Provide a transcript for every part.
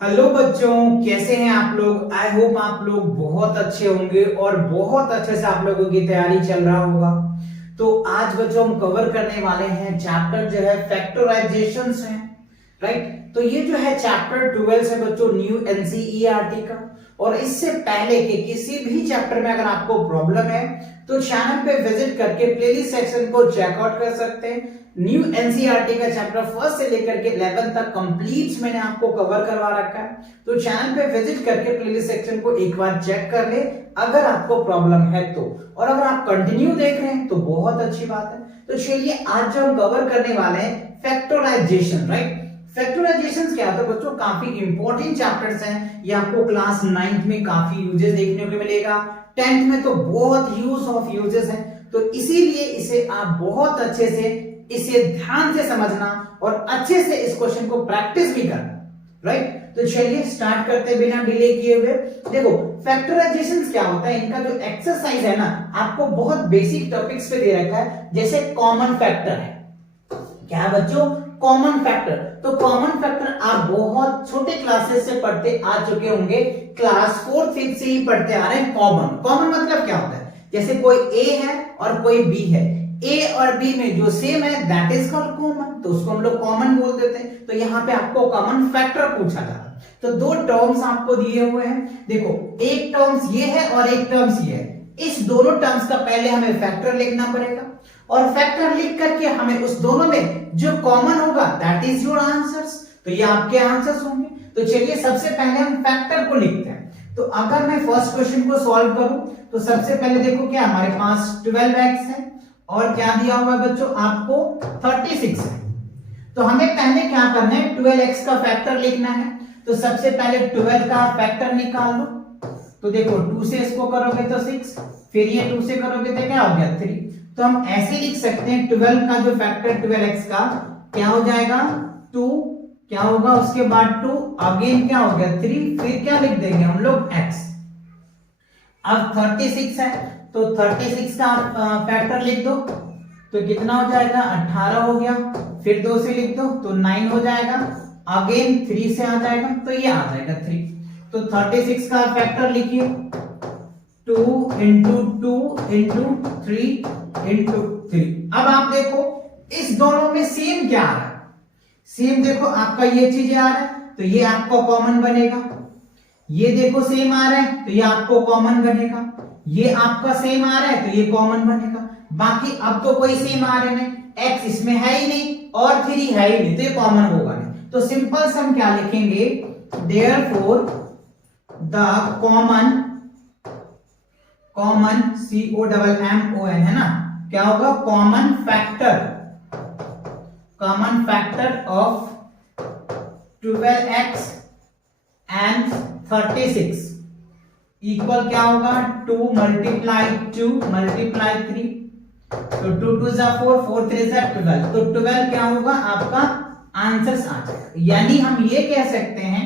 Hello बच्चों, कैसे हैं आप लोग। आई होप आप लोग बहुत अच्छे होंगे और बहुत अच्छे से आप लोगों की तैयारी चल रहा होगा। तो आज बच्चों हम कवर करने वाले हैं चैप्टर जो है फैक्टराइजेशंस है, राइट। तो ये जो है चैप्टर 12 है बच्चों, न्यू एनसीईआरटी का। और इससे पहले के किसी भी चैप्टर में अगर आपको प्रॉब्लम है तो चैनल पे विजिट करके प्लेलिस्ट सेक्शन को चेकआउट कर सकते हैं। न्यू एनसीईआरटी का चैप्टर फर्स्ट से लेकर के 11 तक कंप्लीट मैंने आपको कवर करवा रखा है। तो चैनल पे विजिट करके प्लेलिस्ट सेक्शन को एक बार चेक कर ले अगर आपको प्रॉब्लम है तो। और अगर आप कंटिन्यू देख रहे हैं तो बहुत अच्छी बात है। तो चलिए आज जो हम कवर करने वाले हैं फैक्टराइजेशन, राइट। फैक्टराइजेशन क्या होता है बच्चों, काफी इंपॉर्टेंट चैप्टर्स हैं। ये आपको क्लास 9th में काफी यूजेस देखने को मिलेगा, 10th में तो बहुत यूज ऑफ यूजेस है। तो इसीलिए इसे आप बहुत अच्छे से इसे ध्यान से समझना और अच्छे से इस क्वेश्चन को प्रैक्टिस भी करना, राइट। तो चलिए स्टार्ट करते बिना डिले किए हुए। देखो फैक्टराइजेशन क्या होता है, इनका जो एक्सरसाइज है ना आपको बहुत बेसिक टॉपिक्स पे दे रखा है। जैसे कॉमन फैक्टर है, क्या है बच्चों, कॉमन फैक्टर। तो कॉमन फैक्टर आप बहुत छोटे क्लासेस से पढ़ते आ चुके होंगे, क्लास 4th 5th से ही पढ़ते आ रहे हैं। कॉमन कॉमन मतलब क्या होता है, जैसे कोई ए है और कोई बी है, ए और बी में जो सेम है दैट इज कॉल्ड कॉमन, तो उसको हम लोग कॉमन बोल देते हैं। तो यहाँ पे आपको कॉमन फैक्टर पूछा जा रहा है। तो दो टर्म्स आपको दिए हुए हैं, देखो एक टर्म्स ये है और एक टर्म्स ये है। इस दोनों टर्म्स का पहले हमें फैक्टर लिखना पड़ेगा और फैक्टर लिख करके हमें उस दोनों में जो कॉमन होगा दैट इज योर आंसर्स। तो ये आपके आंसर्स होंगे। तो चलिए सबसे पहले हम फैक्टर को लिखते हैं। तो अगर मैं फर्स्ट क्वेश्चन को सॉल्व करूं तो सबसे पहले देखो क्या हमारे पास 12x है और क्या दिया हुआ है बच्चों आपको 36 है। तो हमें पहले क्या करना है, 12x का फैक्टर लिखना है। तो सबसे पहले 12 का फैक्टर निकाल लो। तो देखो 2 से इसको करोगे तो 6, फिर ये 2 से करोगे तो क्या हो गया 3। तो हम ऐसे लिख सकते हैं 12 का जो फैक्टर 12x का क्या हो जाएगा 2, क्या होगा उसके बाद 2 अगेन क्या हो गया 3, फिर क्या लिख देंगे हम लोग x। अब 36 है तो 36 का फैक्टर लिख दो तो कितना हो जाएगा 18 हो गया, फिर 2 से लिख दो तो 9 हो जाएगा, अगेन 3 से आ जाएगा तो ये आ जाएगा 3। तो 36 का फैक्टर लिखिए 2 इंटू 2 इंटू 3 इंटू 3। अब आप देखो इस दोनों में सेम क्या आ रहा है, सेम देखो आपका ये चीज आ रहा है तो ये आपका कॉमन बनेगा। ये देखो सेम आ रहा है तो ये आपको कॉमन बनेगा, ये आपका सेम आ रहा है तो ये कॉमन बनेगा। बाकी अब तो कोई सेम आ रहे नहीं, x इसमें है ही नहीं और 3 है ही नहीं तो ये कॉमन होगा नहीं। तो सिंपल से हम क्या लिखेंगे, देयरफॉर द कॉमन COMMON है ना, क्या होगा common factor of 12x and 36 equal क्या होगा 2 मल्टीप्लाई 2 मल्टीप्लाई 3। तो 2 2 जा 4, 4 3 जा 12। तो 12 क्या होगा आपका आंसर आ जाएगा। यानी हम ये कह सकते हैं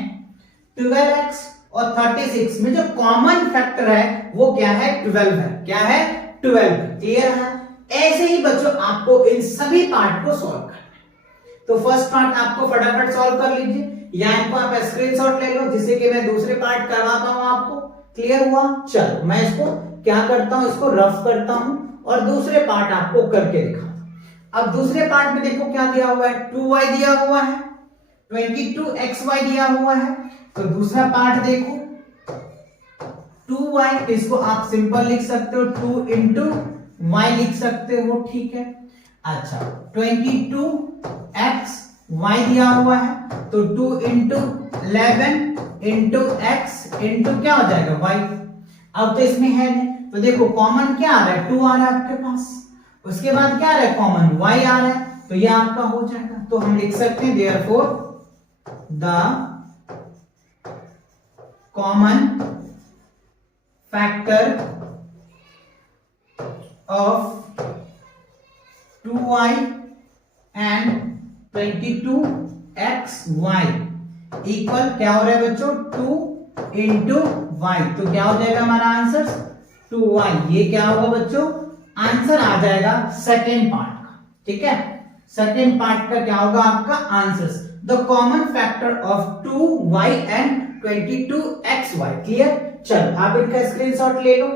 12x और 36 में जो कॉमन फैक्टर है वो क्या है 12 है। क्या है 12। क्लियर है। ऐसे ही बच्चों आपको इन सभी पार्ट को सॉल्व करना है। तो फर्स्ट पार्ट आपको फटाफट सॉल्व कर लीजिए या इनको आप स्क्रीनशॉट ले लो जिससे कि मैं दूसरे पार्ट करवा पाऊं आपको। क्लियर हुआ। चलो मैं इसको क्या करता हूं, इसको रफ करता हूं और दूसरे पार्ट आपको करके दिखाता हूं। अब दूसरे पार्ट में देखो क्या दिया हुआ है, 2y दिया हुआ है, 22xy दिया हुआ है। तो दूसरा पार्ट देखो 2y, इसको आप सिंपल लिख सकते हो 2 इंटू y लिख सकते हो, ठीक है। अच्छा 22x y दिया हुआ है तो 2 इंटू 11 इंटू x इंटू क्या हो जाएगा y। अब तो इसमें है नहीं तो देखो कॉमन क्या आ रहा है 2 आ रहा है आपके पास, उसके बाद क्या आ रहा है कॉमन y आ रहा है तो ये आपका हो जाएगा। तो हम लिख सकते हैं therefore the common factor of 2y and 22xy equal क्या हो रहा है बच्चों 2 इंटू y। तो क्या हो जाएगा हमारा आंसर 2y। ये क्या होगा बच्चों आंसर आ जाएगा सेकेंड पार्ट का, ठीक है। सेकेंड पार्ट का क्या होगा आपका answer. The common factor of 2y and 22xy। Clear? चलो आप इनका स्क्रीनशॉट ले लो।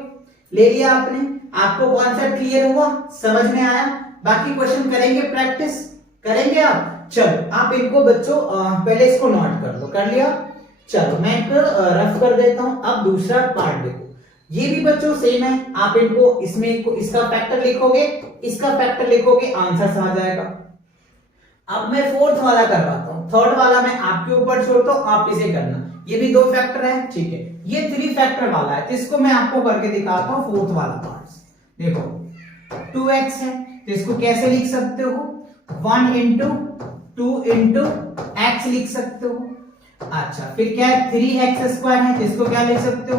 ले लिया आपने? आपको कॉन्सेप्ट क्लियर हुआ, समझ में आया? बाकी क्वेश्चन करेंगे, प्रैक्टिस करेंगे आप। चलो आप इनको बच्चों पहले इसको नोट कर लो। कर लिया? चलो मैं एक रफ कर देता हूं। अब दूसरा पार्ट देखो, ये भी बच्चों सेम है। आप इनको इसमें इसका फैक्टर लिखोगे, इसका फैक्टर लिखोगे, आंसर आ जाएगा। अब मैं फोर्थ वाला करवाता हूं, थर्ड वाला मैं आपके ऊपर छोड़ता हूं, आप इसे करना। ये भी 2 फैक्टर है, ठीक है। ये 3 फैक्टर वाला है, तो इसको मैं आपको करके दिखाता हूं। फोर्थ वाला पार्ट देखो, 2x है तो इसको कैसे लिख सकते हो? 1 इंटू 2 इंटू एक्स लिख सकते हो। अच्छा, फिर क्या है? 3x स्क्वायर है तो इसको क्या लिख सकते हो?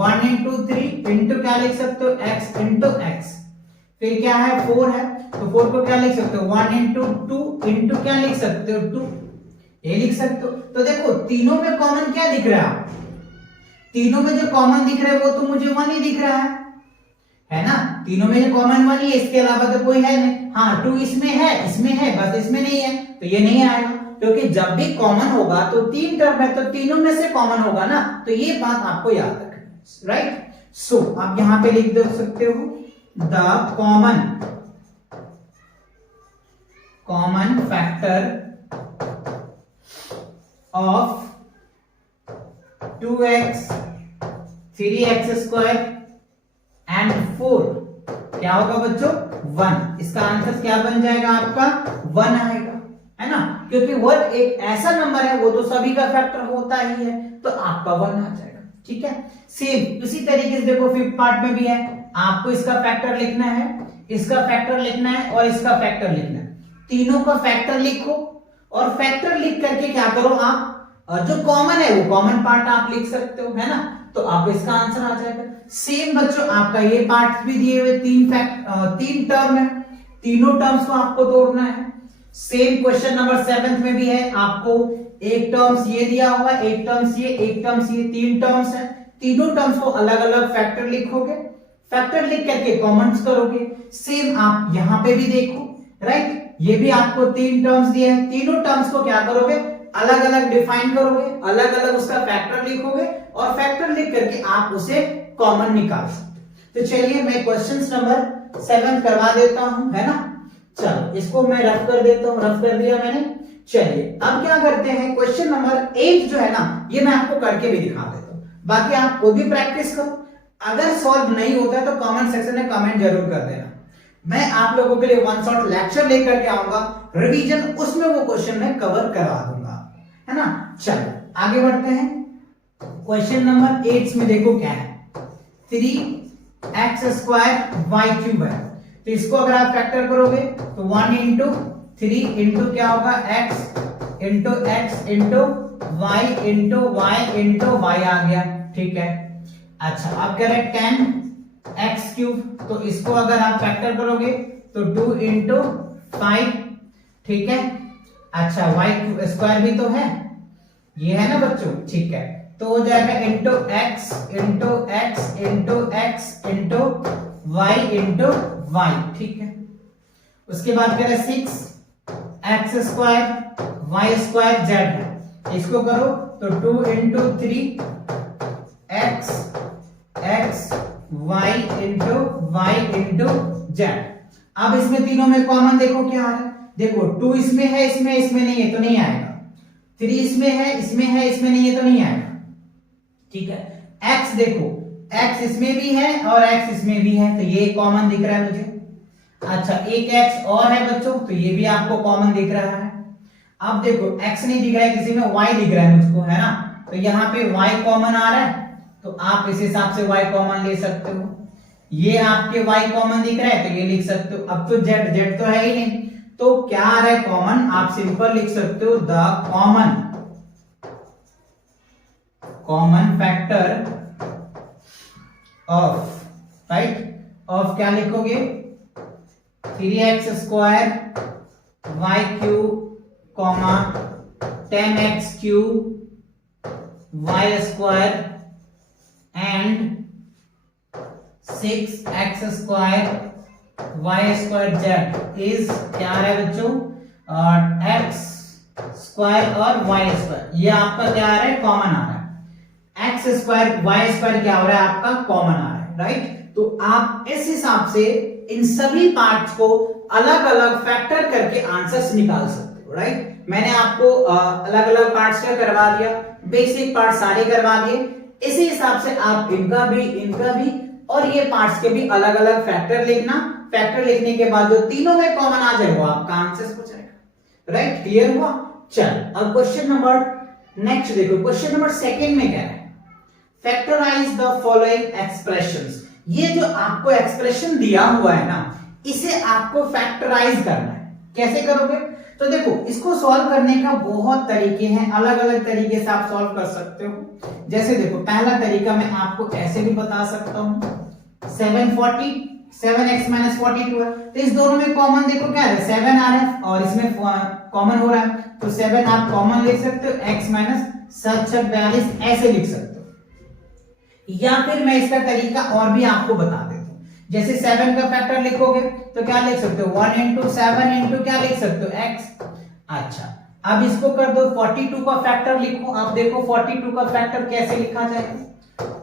1 इंटू 3 इंटू क्या लिख सकते हो? x into x। फिर क्या है? 4 है तो 4 को क्या लिख सकते हो? 1 इंटू 2 इंटू क्या लिख सकते हो? 2, ये लिख सकते हो। तो देखो तीनों में कॉमन क्या दिख रहा है? तीनों में जो कॉमन दिख रहा है वो तो मुझे 1 ही दिख रहा है ना? तीनों में जो कॉमन 1 ही है, इसके अलावा तो कोई है नहीं। हाँ 2 इसमें है, बस इसमें नहीं है, तो ये नहीं आएगा। क्योंकि जब भी कॉमन होगा तो 3 टर्म है तो तीनों में से कॉमन होगा ना, तो ये बात आपको याद रखना, राइट? सो आप यहां पे लिख दे सकते हो the common factor of 2x 3x square and 4 क्या होगा बच्चों? 1। इसका आंसर क्या बन जाएगा आपका? 1 आएगा, है ना? क्योंकि 1 एक ऐसा नंबर है, वो तो सभी का फैक्टर होता ही है, तो आपका 1 आ जाएगा। ठीक है, सेम उसी तरीके से देखो फिफ्थ पार्ट में भी है। आपको इसका फैक्टर लिखना है, इसका फैक्टर लिखना है और इसका फैक्टर लिखना है। तीनों का फैक्टर लिखो और फैक्टर लिख करके क्या करो आप, जो कॉमन है वो कॉमन पार्ट आप लिख सकते हो, है ना? तो आप इसका आंसर आ जाएगा। सेम बच्चों आपका ये पार्ट भी दिए हुए 3 टर्म है, तीनों टर्म्स को आपको तोड़ना है। सेम क्वेश्चन नंबर 7 में भी है, आपको एक टर्म्स ये दिया हुआ, एक टर्म्स ये, एक टर्म्स ये, 3 टर्म्स है। तीनों टर्म्स को अलग अलग फैक्टर लिखोगे, फैक्टर लिख करके कॉमन्स करोगे। सेम आप यहां पे भी देखो, राइट? ये भी आपको 3 टर्म्स दिए हैं, तीनों टर्म्स को क्या करोगे? अलग अलग डिफाइन करोगे, अलग अलग उसका फैक्टर लिखोगे और फैक्टर लिख करके आप उसे कॉमन निकाल सकते। तो चलिए मैं क्वेश्चन नंबर 7 करवा देता हूं, है ना? चलो इसको मैं रफ कर देता हूं, रफ कर दिया मैंने। चलिए अब क्या करते हैं, क्वेश्चन नंबर 8 जो है ना, ये मैं आपको करके भी दिखा देता हूं, बाकी आप खुद भी प्रैक्टिस करो। अगर सॉल्व नहीं होता है तो कमेंट सेक्शन में कमेंट जरूर कर देना। मैं आप लोगों के लिए 1 शॉट लेक्चर लेकर के आऊंगा, रिवीजन, उसमें वो क्वेश्चन मैं कवर करवा दूंगा, है ना? चलो आगे बढ़ते हैं। क्वेश्चन नंबर 8 में देखो क्या है, 3x स्क्वायर वाई क्यूब है। तो इसको अगर आप फैक्टर करोगे तो 1 इंटू 3 इंटू क्या होगा? x into x into y into y into y आ गया, ठीक है। अच्छा अब कह रहे 10x क्यूब, तो इसको अगर आप फैक्टर करोगे तो 2 इंटू 5, ठीक है। अच्छा वाई स्क्वायर भी तो है, ये है ना बच्चों, ठीक है। तो हो जाएगा into x into x into x into y into y, ठीक है। उसके बाद करें 6x square y square Z है, इसको करो तो 2 into 3 x x y into y into z. अब इसमें तीनों में कॉमन देखो क्या आ रहा है, देखो 2 इसमें है, इसमें नहीं है तो नहीं आएगा, 3 इसमें है, इसमें नहीं है तो नहीं आएगा, ठीक है। x देखो, x इसमें भी है और x इसमें भी है, तो ये कॉमन दिख रहा है मुझे। अच्छा एक x और है बच्चों, तो ये भी आपको कॉमन दिख रहा है। अब देखो x नहीं दिख रहा है किसी में, y दिख रहा है मुझको, है ना? तो यहाँ पे y कॉमन आ रहा है, तो आप इस हिसाब से y कॉमन ले सकते हो। ये आपके y कॉमन दिख रहा है तो ये लिख सकते हो। अब तो z तो है ही नहीं, तो क्या आ रहा है कॉमन, आप सिंपल लिख सकते हो the common factor of, right, of क्या लिखोगे? 3x square y cube comma 10x cube y square and 6x square y square z is क्या आ रहा है बच्चों? x स्क्वायर और वाई स्क्वायर, ये आपका क्या आ रहा है, कॉमन आ रहा है। एक्स स्क्वायर वाई स्क्वायर क्या हो रहा है आपका, कॉमन आ रहा है, राइट। तो आप इस हिसाब से इन सभी पार्ट्स को अलग अलग फैक्टर करके आंसर्स निकाल सकते हो, राइट। मैंने आपको अलग अलग पार्ट्स का करवा दिया, बेसिक पार्ट सारे करवा दिए। इसी हिसाब से आप इनका भी और ये पार्ट्स के भी अलग अलग फैक्टर लिखना। फैक्टर लिखने के बाद जो तीनों में कॉमन आ जाए वो आपका आंसर हो जाएगा, राइट। क्लियर हुआ। चल अब क्वेश्चन नंबर नेक्स्ट देखो, क्वेश्चन नंबर सेकंड में क्या है, फैक्टराइज द फॉलोइंग एक्सप्रेशंस। ये जो आपको एक्सप्रेशन दिया हुआ है ना, इसे आपको फैक्टराइज करना है। कैसे करोगे, तो देखो इसको सॉल्व करने का बहुत तरीके हैं, अलग अलग तरीके से आप सॉल्व कर सकते हो। जैसे देखो पहला तरीका मैं आपको ऐसे भी बता सकता हूं, 7x - 42 है, तो इस दोनों में कॉमन देखो क्या है, 7 आ रहा है और इसमें कॉमन हो रहा है, तो 7 आप कॉमन लिख सकते हो, x - 7 - 42 ऐसे लिख सकते हो। या फिर मैं इसका तरीका और भी आपको बता देता हूं, जैसे 7 का फैक्टर लिखोगे तो क्या लिख सकते हो, 1 × 7 × क्या लिख सकते हो, x। अच्छा अब इसको कर दो, 42 का फैक्टर लिखो। आप देखो 42 का फैक्टर कैसे लिखा जाएगा,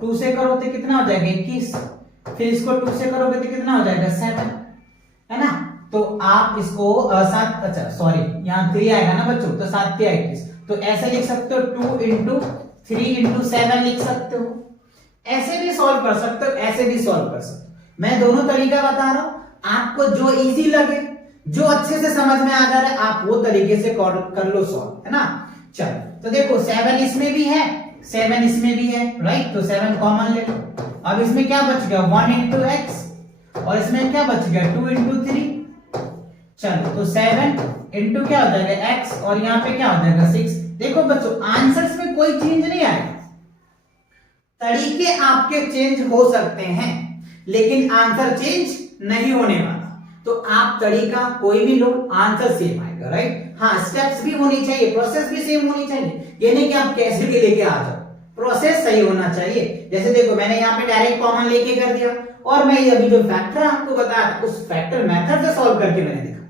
2 से करो तो कितना हो जाएगा, 21। फिर इसको 2 से करोगे तो कितना हो जाएगा, 7, है ना। तो आप इसको 7, अच्छा सॉरी यहाँ 3 आएगा ना बच्चों, तो 7 × 21, तो ऐसे लिख सकते हो, 2 × 3 × 7 लिख सकते हो। ऐसे भी सॉल्व कर सकते हो, ऐसे भी सॉल्व कर सकते हो। मैं दोनों तरीका बता रहा हूं, आपको जो इजी लगे, जो अच्छे से समझ में आ जा रहा है, आप वो तरीके से कर लो सॉल्व, है ना। चलो तो देखो 7 इसमें भी है, 7 इसमें भी है, राइट। तो 7 कॉमन ले लो। अब इसमें क्या बच गया, 1 × x, और इसमें क्या बच गया, 2 × 3। चलो तो 7 × क्या हो जाएगा, x, और यहाँ पे क्या हो जाएगा, 6। देखो बच्चों आंसर्स में कोई चेंज नहीं आएगा, तरीके आपके चेंज हो सकते हैं लेकिन आंसर चेंज नहीं होने वाला। तो आप तरीका कोई भी लो, आंसर सेम आएगा, राइट। हाँ स्टेप्स भी होनी चाहिए, प्रोसेस भी सेम होनी चाहिए, ये नहीं कि आप कैसे भी लेके आ जाओ, प्रोसेस सही होना चाहिए। जैसे देखो मैंने यहाँ पे डायरेक्ट कॉमन लेके कर दिया, और मैं अभी जो फैक्टर आपको बताया उस फैक्टर मेथड से सॉल्व करके मैंने दिखा,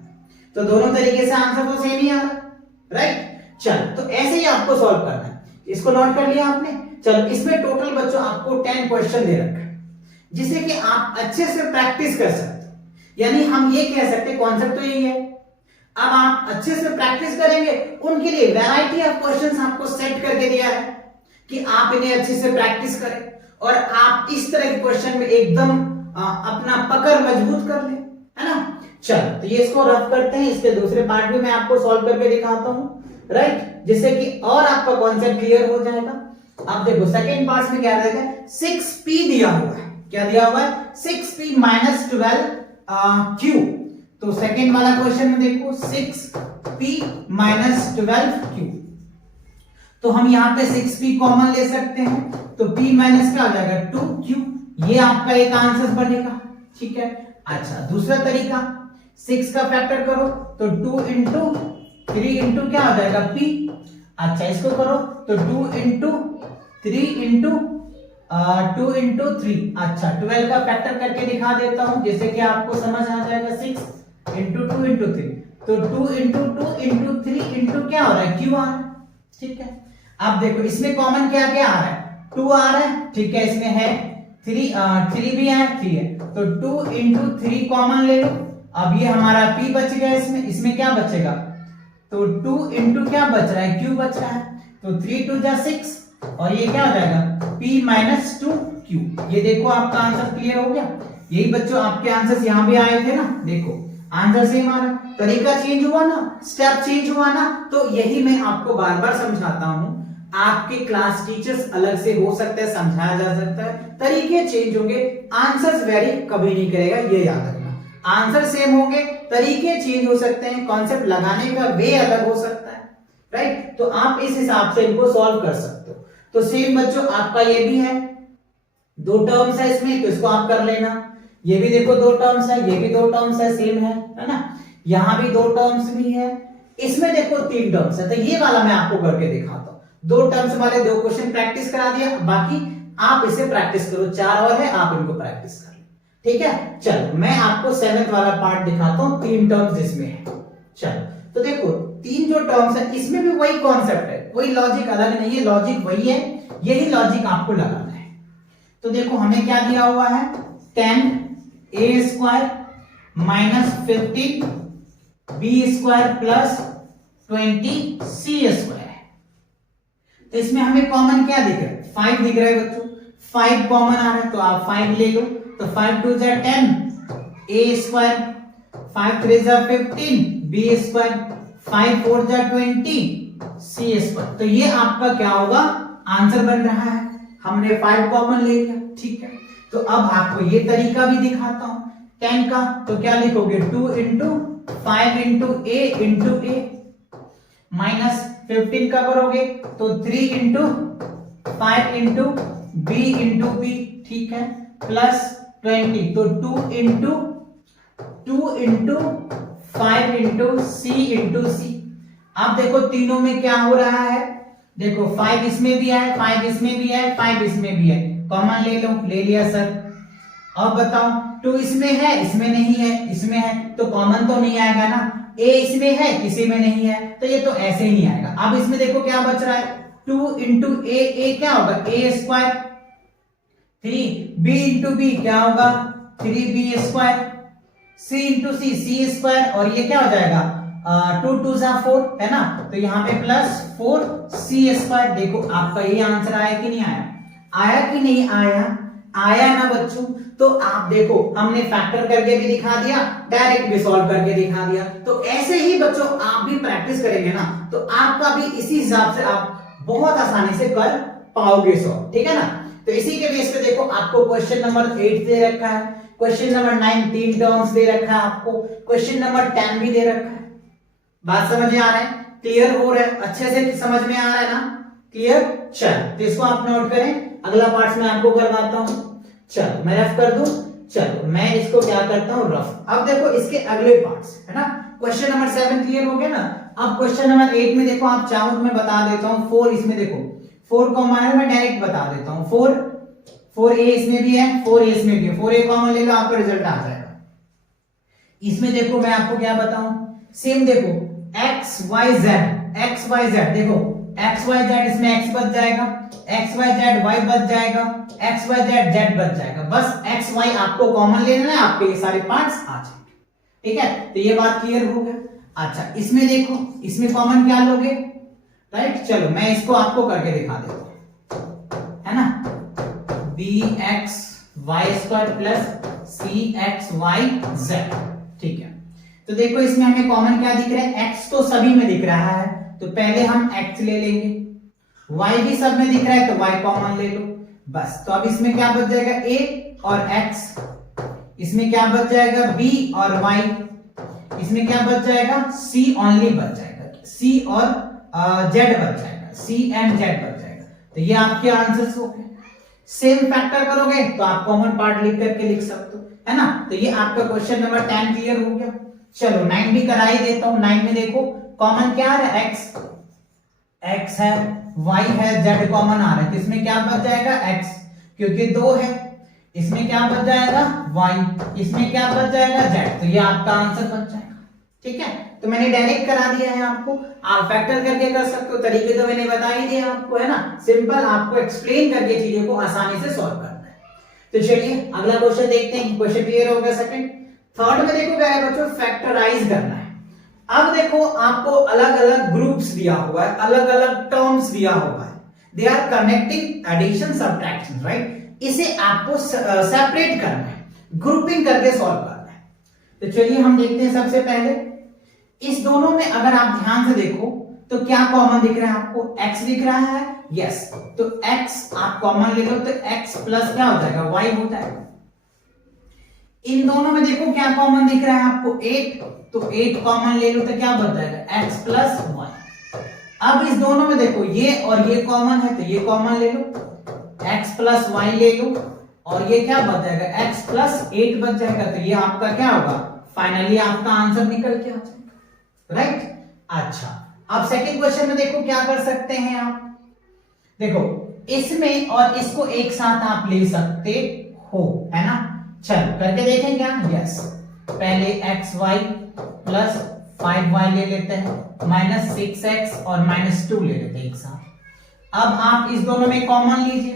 तो दोनों तरीके से आंसर तो सेम ही आ रहा, राइट। चलो तो ऐसे ही आपको सॉल्व करना है, इसको नोट कर लिया आपने। चलो इसमें टोटल बच्चों आपको 10 क्वेश्चन दे रखा है, जिसे कि आप अच्छे से प्रैक्टिस कर सकते हो। यानी हम ये कह सकते हैं, कॉन्सेप्ट तो यही है, अब आप अच्छे से प्रैक्टिस करेंगे, उनके लिए वैरायटी ऑफ क्वेश्चंस आपको सेट करके दिया है कि आप इन्हें अच्छे से प्रैक्टिस करें और आप इस तरह के क्वेश्चन में एकदम अपना पकड़ मजबूत कर लें, है ना। चलो तो ये इसको रफ करते हैं, इसके दूसरे पार्ट भी मैं आपको सॉल्व करके दिखाता हूं, राइट, जिससे कि और आपका कॉन्सेप्ट क्लियर हो जाएगा। अब देखो सेकंड पार्ट में क्या रहेगा, 6p दिया हुआ है, क्या दिया हुआ है, 6p - 12q। तो सेकंड वाला क्वेश्चन में देखो 6p - 12q, तो हम यहाँ पे 6p कॉमन ले सकते हैं, तो p माइनस क्या हो जाएगा, 2q, ये आपका एक आंसर बनेगा, ठीक है। अच्छा दूसरा तरीका, 6 का फैक्टर करो तो 2 × 3 × क्या हो जाएगा, p। अच्छा इसको करो तो 2 × 3 × 2 × 3, अच्छा 12 का फैक्टर करके दिखा देता हूं, जैसे कि आपको समझ आ जाएगा। 6 × 2 × 3, तो 2 × 2 × 3 × क्या हो रहा है, q आ रहा है, ठीक है। अब देखो इसमें कॉमन क्या क्या आ रहा है, 2 आ रहा है, ठीक है। इसमें है 3 भी है, 3 है, तो 2 × 3 कॉमन ले लो। अब ये हमारा p बच गया, इसमें क्या बचेगा, तो 2 × क्या बच रहा है, q बच रहा है, तो 3 × 2 = 6, और ये क्या हो जाएगा, p - 2q। ये देखो आपका आंसर क्लियर हो गया। यही बच्चों आपके आंसर्स यहां भी आए थे ना, देखो आंसर सेम आ रहा, तरीका चेंज हुआ ना, स्टेप चेंज हुआ ना। तो यही मैं आपको बार बार समझाता हूं, आपके क्लास टीचर्स अलग से हो सकते हैं, समझाया जा सकता है, तरीके चेंज होंगे, आंसर्स वेरी कभी नहीं करेगा, ये याद रखना। आंसर सेम होंगे, तरीके चेंज हो सकते हैं, कॉन्सेप्ट लगाने का वे अलग हो सकता है, राइट। तो आप इस हिसाब से इनको सॉल्व कर सकते हो। तो सेम बच्चों आपका ये भी है, 2 टर्म्स है इसमें, तो इसको आप कर लेना। ये भी देखो 2 टर्म्स है, ये भी 2 टर्म्स है, सेम है ना। यहां भी 2 टर्म्स भी है, इसमें देखो 3 टर्म्स है, तो ये वाला मैं आपको करके दिखाता हूं। 2 टर्म्स वाले 2 क्वेश्चन प्रैक्टिस करा दिया, बाकी आप इसे प्रैक्टिस करो, 4 और है, आप इनको प्रैक्टिस कर लो, ठीक है। चलो मैं आपको 7th वाला पार्ट दिखाता हूं, 3 टर्म्स इसमें है। चलो तो देखो तीन जो टर्म्स है इसमें भी वही कॉन्सेप्ट है, कोई लॉजिक अलग नहीं है, लॉजिक वही है, यही लॉजिक आपको लगाना है। तो देखो हमें क्या दिया हुआ है 10a² minus 15b² plus 20c²। तो इसमें हमें कॉमन क्या दिख रहा है 5 दिख रहा है बच्चों, 5 कॉमन आ रहा है तो आप 5 ले लो। तो 5 2 जा 10 a², 5 3 जा 15 b², 5 4 जा 20 c²। तो ये आपका क्या होगा आंसर बन रहा है, हमने 5 कॉमन ले लिया, ठीक है। तो अब आपको ये तरीका भी दिखाता हूं 10 का, तो क्या लिखोगे 2 इंटू 5 इंटू a माइनस 15 का करोगे तो 3 इंटू 5 इंटू b, ठीक है, प्लस 20 तो 2 इंटू 5 इंटू c। अब देखो तीनों में क्या हो रहा है, देखो 5 इसमें भी है, 5 इसमें भी है, 5 इसमें भी है, कॉमन ले लो, ले लिया सर। अब बताओ 2 इसमें है, इसमें नहीं है, इसमें है तो कॉमन तो नहीं आएगा ना, a इसमें है किसी में नहीं है तो ये तो ऐसे ही नहीं आएगा। अब इसमें देखो क्या बच रहा है 2 इंटू a क्या होगा a², 3 b इंटू b क्या होगा 3b², c इंटू c² और ये क्या हो जाएगा 2 2 जा 4 है ना, तो यहाँ पे प्लस 4c²। देखो आपका ये आंसर आया कि नहीं आया, आया कि नहीं आया, आया ना बच्चों। तो आप देखो हमने फैक्टर करके भी दिखा दिया, डायरेक्ट भी सॉल्व करके दिखा दिया। तो ऐसे ही बच्चों आप भी प्रैक्टिस करेंगे ना तो आपका भी इसी हिसाब से आप बहुत आसानी से कर पाओगे सॉल्व, ठीक है ना। तो इसी के बेस पे देखो आपको क्वेश्चन नंबर 8 दे रखा है, क्वेश्चन नंबर 9 3 टर्म्स दे रखा है आपको, क्वेश्चन नंबर 10 भी दे रखा है। बात समझ में आ रहा है, क्लियर हो रहा है, अच्छे से समझ में आ रहा है ना, क्लियर। चल तो इसको आप नोट करें, अगला पार्ट में आपको करवाता हूं। चलो मैं रफ कर दूं, चलो मैं इसको क्या करता हूं रफ। अब देखो इसके अगले पार्ट्स है ना, क्वेश्चन नंबर 7 क्लियर हो गया ना। अब क्वेश्चन नंबर 8 में देखो आप चाहो तो मैं बता देता हूं 4 इसमें देखो 4 कॉमन है, मैं डायरेक्ट बता देता हूं 4a इसमें भी है, 4a इसमें भी है, 4a कॉमन ले लो आपका रिजल्ट आ जाएगा। इसमें देखो मैं आपको क्या बताऊं, सेम देखो xyz देखो xyz इसमें x बच जाएगा, xyz y बच जाएगा, xyz z बच जाएगा, बस xy आपको कॉमन लेना है, आपके ये सारे पार्ट्स आ जाएंगे, ठीक है। तो ये बात क्लियर हो गया। अच्छा इसमें देखो इसमें कॉमन क्या लोगे, राइट। चलो मैं इसको आपको करके दिखा देता हूं, है ना, bxy² प्लस cxyz, ठीक है। तो देखो इसमें हमें कॉमन क्या दिख रहा है, x तो सभी में दिख रहा है तो पहले हम x ले लेंगे, y भी सब में दिख रहा है तो y कॉमन ले लो, बस। तो अब इसमें क्या बच जाएगा a और x, इसमें क्या बच जाएगा b और y, इसमें क्या बच जाएगा c ओनली बच जाएगा, c और z बच जाएगा, c एंड z बच जाएगा। तो ये आपके आंसर्स हो गए। सेम फैक्टर करोगे तो आप कॉमन पार्ट लिख करके लिख सकते हो, है ना। तो ये आपका क्वेश्चन नंबर 10 क्लियर हो गया। चलो 9 भी करा ही देता हूं। 9 में देखो कॉमन क्या आ रहा है x है, y है, z कॉमन आ रहा है, तो इसमें क्या बच जाएगा x क्योंकि 2 है, इसमें क्या बच जाएगा y, इसमें क्या बच जाएगा z। तो ये आपका आंसर बच जाएगा, ठीक है। तो मैंने डायरेक्ट करा दिया है आपको, आप फैक्टर करके कर सकते हो, तरीके तो मैंने बता ही दिए आपको, है ना। सिंपल आपको एक्सप्लेन करके चीजों को आसानी से सॉल्व करना है। तो चलिए अगला क्वेश्चन देखते हैं। क्वेश्चन क्लियर हो गया सेकंड। थर्ड में देखो क्या है बच्चों, फैक्टराइज करना है। अब देखो आपको अलग अलग ग्रुप्स दिया हुआ है, अलग अलग टर्म्स दिया हुआ है, they are connecting addition subtraction, right. इसे आपको सेपरेट करना है, ग्रुपिंग करके सॉल्व करना है। तो चलिए हम देखते हैं। सबसे पहले इस दोनों में अगर आप ध्यान से देखो तो क्या कॉमन दिख रहा है आपको, x दिख रहा है, यस। तो x आप कॉमन ले लो तो x प्लस क्या हो जाएगा y हो जाएगा। इन दोनों में देखो क्या कॉमन दिख रहा है आपको 8, तो 8 कॉमन ले लो तो क्या बच जाएगा x प्लस y। अब इस दोनों में देखो ये और ये कॉमन है तो ये कॉमन ले लो, x प्लस y ले लो और ये क्या बच जाएगा x प्लस 8 बच जाएगा। तो ये आपका क्या होगा, फाइनली आपका आंसर निकल के आ जाएगा, राइट। अच्छा अब सेकंड क्वेश्चन में देखो क्या कर सकते हैं आप, देखो इसमें और इसको एक साथ आप ले सकते हो, है ना। चलो करके देखें क्या, यस। पहले xy प्लस 5y ले लेते हैं माइनस 6x और -2 ले लेते हैं एक साथ। अब आप इस दोनों में कॉमन लीजिए,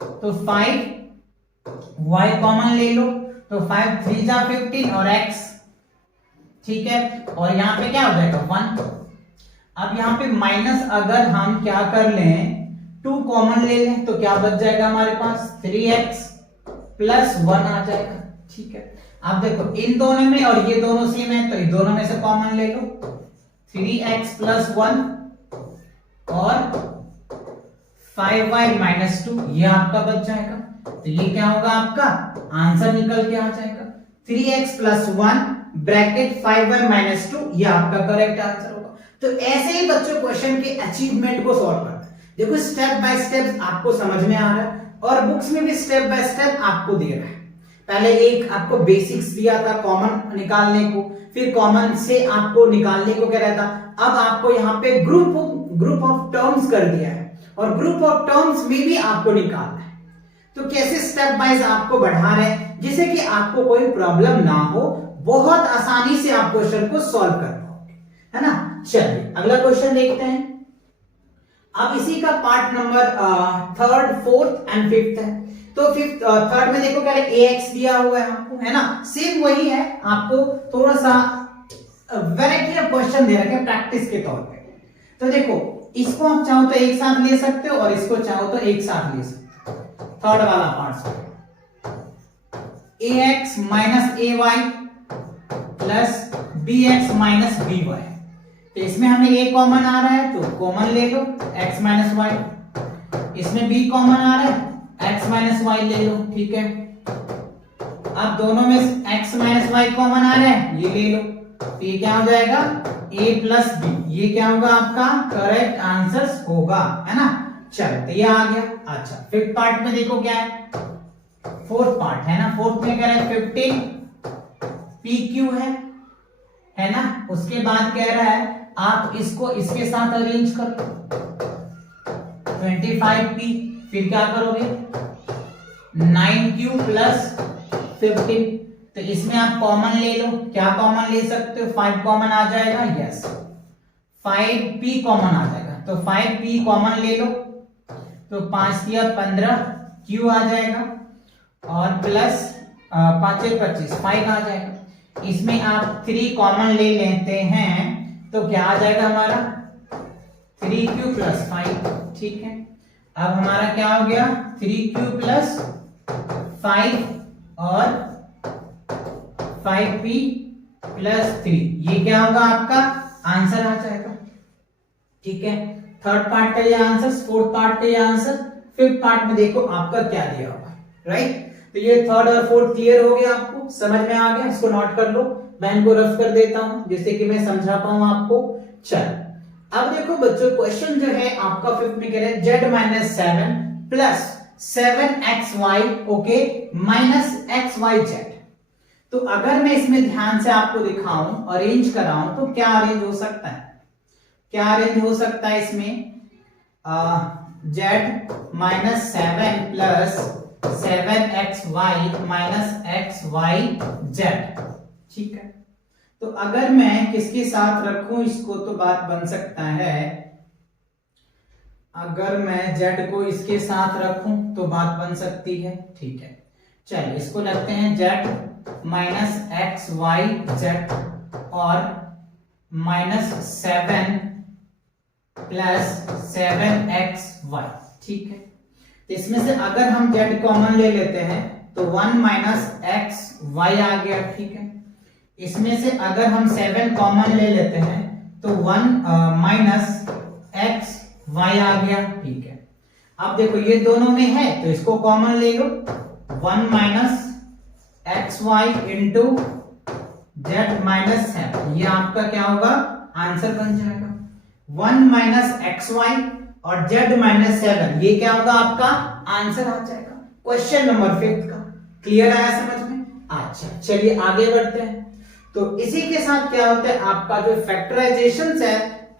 तो 5y कॉमन ले लो, तो 5 3 जा 15 और x, ठीक है, और यहाँ पे क्या हो जाएगा 1। अब यहाँ पे माइनस अगर हम क्या कर लें 2 कॉमन ले लें तो क्या बच जाएगा हमारे पास 3x प्लस 1 आ जाएगा, ठीक है। अब देखो इन दोनों में और ये दोनों सेम है तो इन दोनों में से कॉमन ले लो, 3x प्लस 1 और 5y माइनस 2, ये आपका बच जाएगा। तो ये क्या होगा, आपका आंसर निकल के आ जाएगा 3x plus 1 bracket 5y minus 2, ये आपका करेक्ट आंसर होगा। तो ऐसे ही बच्चों क्वेश्चन के अचीवमेंट को सॉल्व करना है। देखो स्टेप बाय स्टेप आपको समझ में आ रहा है और बुक्स में भी स्टेप बाय स्टेप आपको दे रहा है। पहले एक आपको बेसिक्स दिया था कॉमन निकालने को, फिर कॉमन से आपको निकालने को कह रहा था, अब आपको यहाँ पे ग्रुप ऑफ टर्म्स कर दिया है और ग्रुप ऑफ टर्म्स में भी आपको निकालना है। तो कैसे स्टेप वाइज आपको बढ़ा रहे हैं जिससे कि आपको कोई प्रॉब्लम ना हो, बहुत आसानी से आप क्वेश्चन को सॉल्व कर पाओगे, है ना। चलिए अगला क्वेश्चन देखते हैं। अब इसी का part number 3rd 4th and 5th है। तो 3rd में देखो क्या ax दिया हुआ है आपको, है ना, सेम वही है, आपको थोड़ा सा वैरायटी ऑफ क्वेश्चन दे रखे हैं प्रैक्टिस के तौर पे। तो देखो इसको आप चाहो तो एक साथ ले सकते हो और इसको चाहो तो एक साथ ले सकते हो। 3rd वाला part ax minus ay plus bx minus by, तो इसमें हमें a कॉमन आ रहा है तो कॉमन ले लो x माइनस y, इसमें b कॉमन आ रहा है x माइनस y ले लो, ठीक है। अब दोनों में x माइनस y कॉमन आ रहा है, ये ले लो, तो ये क्या हो जाएगा a प्लस b, ये क्या होगा आपका करेक्ट आंसर होगा, है ना। चलो तो ये आ गया। अच्छा 5th पार्ट में देखो क्या है, 4th पार्ट है ना, 4th में कह रहा है 15 pq है ना। उसके बाद कह रहा है आप इसको इसके साथ अरेंज करो 25p, फिर क्या करोगे 9q प्लस 15, तो इसमें आप कॉमन ले लो, क्या कॉमन ले सकते हो 5 कॉमन आ जाएगा, यस 5p कॉमन आ जाएगा, तो 5p कॉमन ले लो, तो 5 दिया 15 q आ जाएगा और प्लस 5 25 5 आ जाएगा। इसमें आप 3 कॉमन ले लेते हैं तो क्या आ जाएगा हमारा 3q प्लस 5, ठीक है। अब हमारा क्या हो गया 3q प्लस 5 और 5p प्लस 3, ये क्या होगा आपका आंसर आ जाएगा, ठीक है। 3rd पार्ट का ये आंसर, 4th पार्ट का ये आंसर, 5th पार्ट में देखो आपका क्या दिया होगा, राइट। तो ये 3rd और 4th क्लियर हो गया, आपको समझ में आ गया, इसको नोट कर लो, मैं इनको रफ कर देता हूं जिससे कि मैं समझा पाऊं आपको। चल अब देखो बच्चों क्वेश्चन जो है आपका 5th में कह रहे हैं z minus 7 plus 7xy okay minus xyz। तो अगर मैं इसमें ध्यान से आपको दिखाऊं अरेंज कराऊं तो क्या अरेंज हो सकता है, क्या अरेंज हो सकता है इसमें z minus 7 plus 7xy minus xyz, ठीक है। तो अगर मैं किसके साथ रखूं इसको तो बात बन सकता है, अगर मैं z को इसके साथ रखूं तो बात बन सकती है, ठीक है। चलिए इसको लगते हैं z माइनस xyz और माइनस 7 प्लस 7xy, ठीक है। तो इसमें से अगर हम z कॉमन ले लेते हैं तो 1 माइनस xy आ गया, ठीक है। इसमें से अगर हम 7 कॉमन ले लेते हैं तो 1 माइनस xy आ गया, ठीक है। अब देखो ये दोनों में है तो इसको कॉमन ले लो, 1 minus xy into z minus 7, ये आपका क्या होगा आंसर बन जाएगा। 1 माइनस xy और z माइनस 7, ये क्या होगा आपका आंसर आ जाएगा क्वेश्चन नंबर 5 का। क्लियर आया समझ में? अच्छा चलिए आगे बढ़ते हैं। तो इसी के साथ क्या होता है आपका जो फैक्टराइजेशन है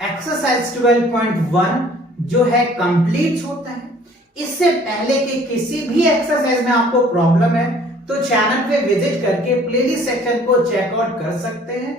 एक्सरसाइज 12.1 जो है कंप्लीट होता है। इससे पहले कि किसी भी एक्सरसाइज में आपको प्रॉब्लम है तो चैनल पे विजिट करके प्लेलिस्ट सेक्शन को चेकआउट कर सकते हैं